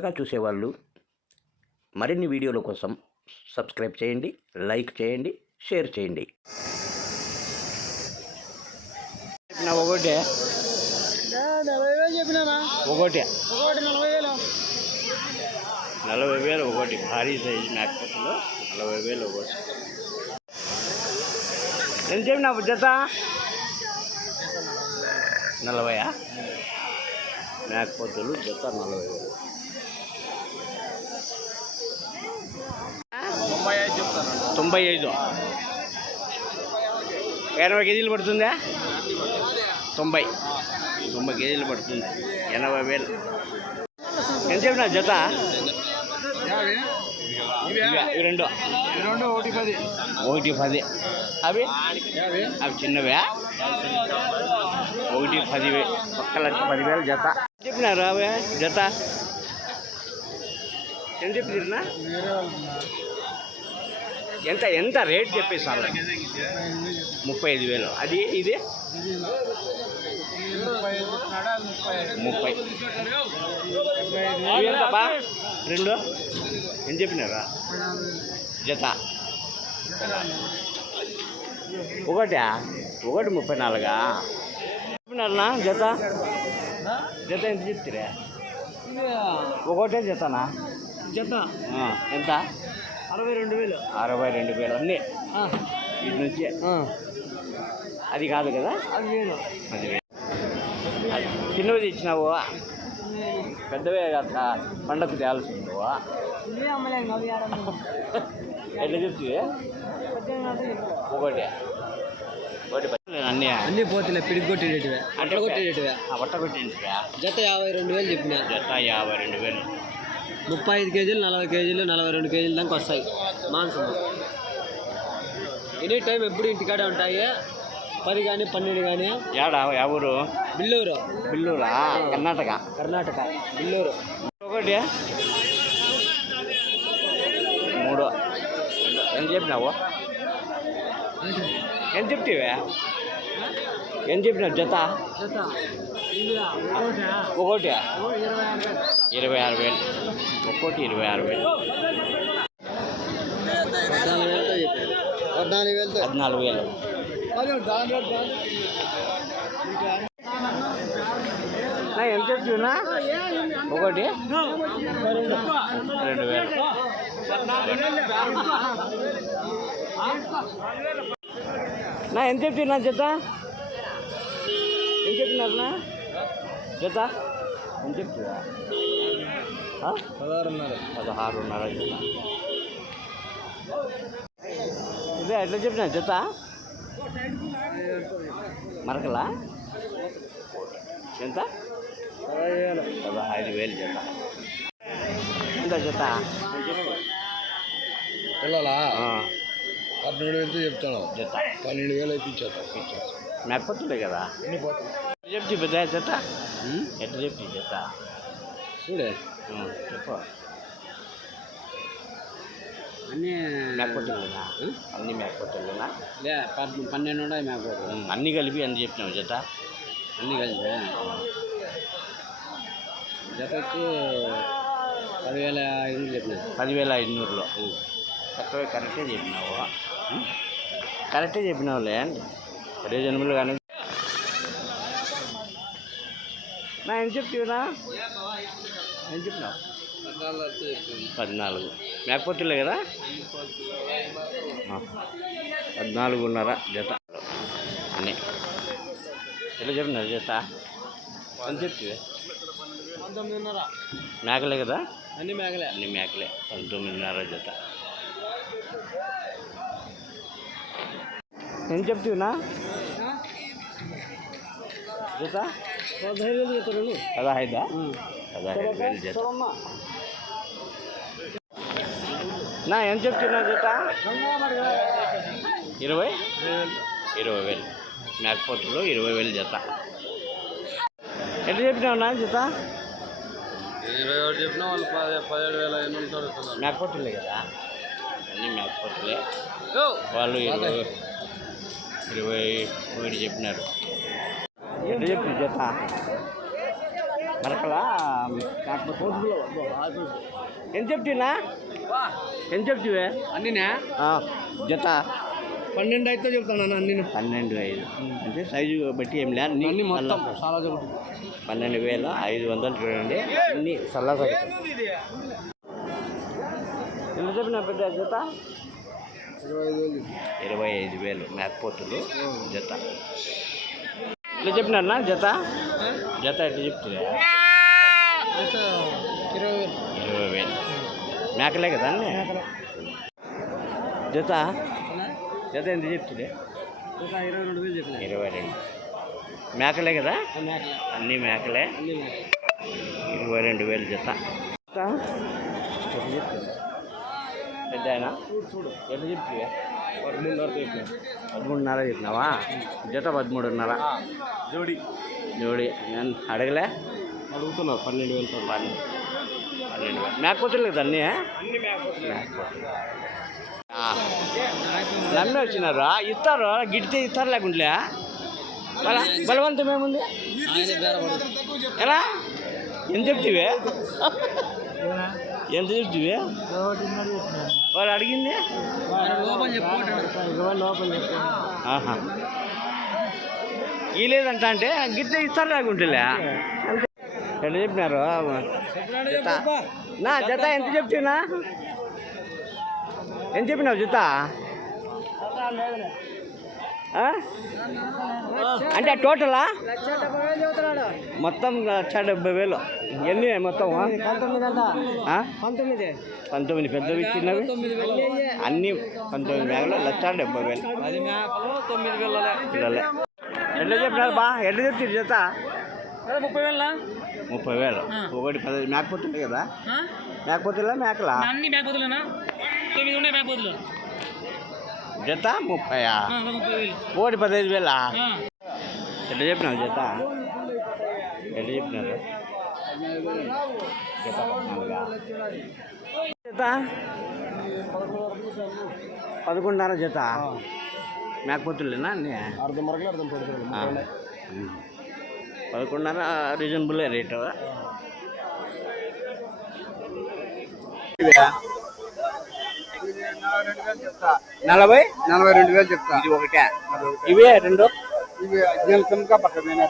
కొత్తగా చూసేవాళ్ళు మరిన్ని వీడియోల కోసం సబ్స్క్రైబ్ చేయండి లైక్ చేయండి షేర్ చేయండి. చెప్పిన ఒకటే? నలభై వేలు చెప్పినానా? ఒకటే. నలభై వేలు. భారీ సైజు మేకపోతులు నలభై వేలు ఒకటి. ఎంత చెప్పిన జత? నలభయా? మేకపోతులు జత నలభై వేలు తొంభై ఐదు చెప్తాను తొంభై ఐదు. ఎనభై కేజీలు పడుతుందా? తొంభై. తొంభై కేజీలు పడుతుంది. ఎనభై వేలు. ఎంత చెప్పిన జత? రెండు ఈ రెండు. ఒకటి పది. ఒకటి పది అవి? అవి చిన్నవే. ఒకటి పదివే ఒక్క లక్ష పదివేలు జత. చెప్పినారు అవి? జత? ఎంత చెప్పినా ఎంత ఎంత రేట్ చెప్పేసాను ముప్పై ఐదు వేలు. అది ఇది? ముప్పై. ఎంతప్పా రెండు? ఎంత చెప్పినారా? జత. ఒకటా? ఒకటి ముప్పై నాలుగా? చెప్పినారనా జత? జత ఎంత చెప్తారా? ఒకటే జతనా? జత. ఎంత? అరవై రెండు వేలు. అరవై రెండు వేలు. అన్నీ? ఇటు నుంచి? అది కాదు కదా? అది వేలు. అది చిన్నవి తెచ్చినావు? పెద్దవే కదా. పండగకు తేయాల్సి అవి ఎట్లా చెప్తే ఒకటి. అన్నీ? అన్ని పోతులే పిడిగొట్టేటివే అంటే కొట్టేటివే ఆ బట్ట కొట్టించురా జత యాభై రెండు వేలు చెప్పిన. జత యాభై రెండు వేలు. ముప్పై ఐదు కేజీలు నలభై కేజీలు నలభై రెండు కేజీల దాకా వస్తాయి మాంసం. ఎనీ టైం ఎప్పుడు ఇంటికాడే ఉంటాయి? పది కానీ పన్నెండు కానీ యాడా ఎవరు బిల్లూరు. బిల్లూరా? కర్ణాటక. కర్ణాటక బిల్లూరు. ఒకటి మూడు. ఎంత చెప్పినావు? ఎంత చెప్తావే ఎంత చెప్పినావు జత? జత. ఒకటి ఇరవై ఇరవై ఆరు వేలు. ఒక్కోటి ఇరవై ఆరు వేలు. పద్నాలుగు వేలతో చెప్పారు పద్నాలుగు వేలు. నా ఎంత చెప్తున్నా ఒకటి? రెండు వేలు. నా ఎంత చెప్తున్నా జత ఎంత చెప్తున్నారు జత చెప్తున్నా ఆ? పదహారున్నర పదహారున్నర జత ఇదే ఎట్లా చెప్పిన జత మరకలా ఎంత పదహైదు వేలు జత ఎంత జత పిల్లలా పన్నెండు వేలతో చెప్తాను జత పన్నెండు వేలు అయితే ఇచ్చేస్తాను మేకపోతుండే కదా ఎన్ని పోతాయి ఎట్లా చెప్తి పెద్ద జత ఎట్లా చెప్తి జత చూడే ఉం, చెప్పు అన్నీ మేకపోతుండేనా అన్ని మేకపోతుండేనా లే పద్ పన్నెండు ఉన్నాయి మాకు ఉం, అన్ని కలిపి అని చెప్పినావు జత అన్నీ కలిసి జత వచ్చి పదివేల ఐదు చెప్పిన పదివేల ఐదునూరులో తక్కువ కరెక్టే చెప్పినావు ఉం? కరెక్టే చెప్పినావులే రీజనబుల్ కానీ నా ఏం చెప్తావునా ఏం చెప్పినావు పద్నాలుగు. మేకపోతులే కదా. పద్నాలుగున్నర జత. అన్నీ. ఎట్లా చెప్పినారు జత? ఎంత చెప్తే పంతొమ్మిదిన్నర మేకలే కదా? అన్ని మేకలే. అన్ని మేకలే. పంతొమ్మిదిన్నర జత. ఏం చెప్తున్నా జత? పదహైదు వేలు చెప్తారు పదహైదా? పదహైదు వేలు జత నా ఏం చెప్తున్నా జత? ఇరవై? ఇరవై వేలు. మేకపోతులు ఇరవై వేలు జత. ఎట్లా చెప్పినావు నా జత? ఇరవై ఒకటి చెప్పిన వాళ్ళు పది పదిహేడు వేల ఐదు ఉంటారు మేకపోతులే కదా? అన్నీ మేకపోతులే. వాళ్ళు ఇరవై ఇరవై ఒకటి చెప్పినారు. చెప్పి జత మరకలా కాకపోతే ఎంత చెప్తున్నా ఎంత చెప్తివే అన్నీనా జత పన్నెండు అయితే చెప్తాను అన్ని పన్నెండు ఐదు అంటే సైజు బట్టి ఏం లేదు అన్ని మొత్తం చాలా పన్నెండు వేల ఐదు వందలు చూడండి అన్ని చల్లగా ఎంత చెప్పిన పెద్ద జత ఇరవై ఐదు వేలు మేకపోతులు జత ఇట్లా చెప్పినారనా జత? జత ఎట్లా చెప్తున్నా ఇరవై వేలు. మేకలే కదా అన్నీ? జత? జత ఎంత చెప్తుంది ఇరవై రెండు. వేలు చెప్పిన ఇరవై రెండు మేకలే కదా? అన్ని మేకలే. ఇరవై రెండు వేలు జత. జత? ఎట్లా చెప్తుంది పెద్ద ఆయన? చూడు ఎట్లా చెప్తుంది పదమూడున్నర చెప్పిన. పదమూడున్నర చెప్పినావా? జత పదమూడున్నర. జోడి. జోడి. నేను అడగలే? అడుగుతున్నారు పన్నెండు వేలు పన్నెండు పన్నెండు వేలు. మేకపోతులు కదా అన్నీ నమ్మి వచ్చినారు? ఇస్తారు గిడితే ఇస్తారు లేకుంటే బల బలవంతం ఏముంది? ఎలా? ఎంత చెప్తివే? ఎంత చెప్తుంది వాళ్ళు అడిగింది? ఆహా. ఈ లేదంట అంటే గిట్ల ఇస్తారు లేకుంటేలే? ఎంత ఎట్లా చెప్పినారు నా జత ఎంత చెప్తున్నా? ఎంత చెప్పినావు జత? అంటే టోటలా? మొత్తం లక్ష డెబ్బై వేలు. ఎన్ని మొత్తం పంతొమ్మిది? పంతొమ్మిది పెద్దవి చిన్నవి? అన్నీ పంతొమ్మిది మేకలు లక్ష డెబ్బై వేలు. పిల్లలే. ఎట్లా చెప్పినారు బా? ఎట్లా చెప్తారు జత? ముప్పై వేల. ముప్పై వేలు ఒకటి పది మేకపోతుండే కదా? మేకపోతులా మేకలా? అన్ని మేకపోతులేనా? తొమ్మిది ఉన్నాయి మేకపోతులు. జత? ముప్పై వేలు. ఒకటి పదహైదు వేలా? ఎట్లా చెప్పినావు జత? ఎట్లా చెప్పినారు? జత జత? పదకొండున్నర జత? మేకపోతులేనా అన్నీ? అర్థం మరకలు అర్థం పెడతారు. పదకొండున్నర రీజనబుల్ రేటు. నలభై? నలభై రెండు వేలు చెప్తా. ఇది ఒకటే. ఇవే రెండు? ఇవి జనసంగా పక్కన.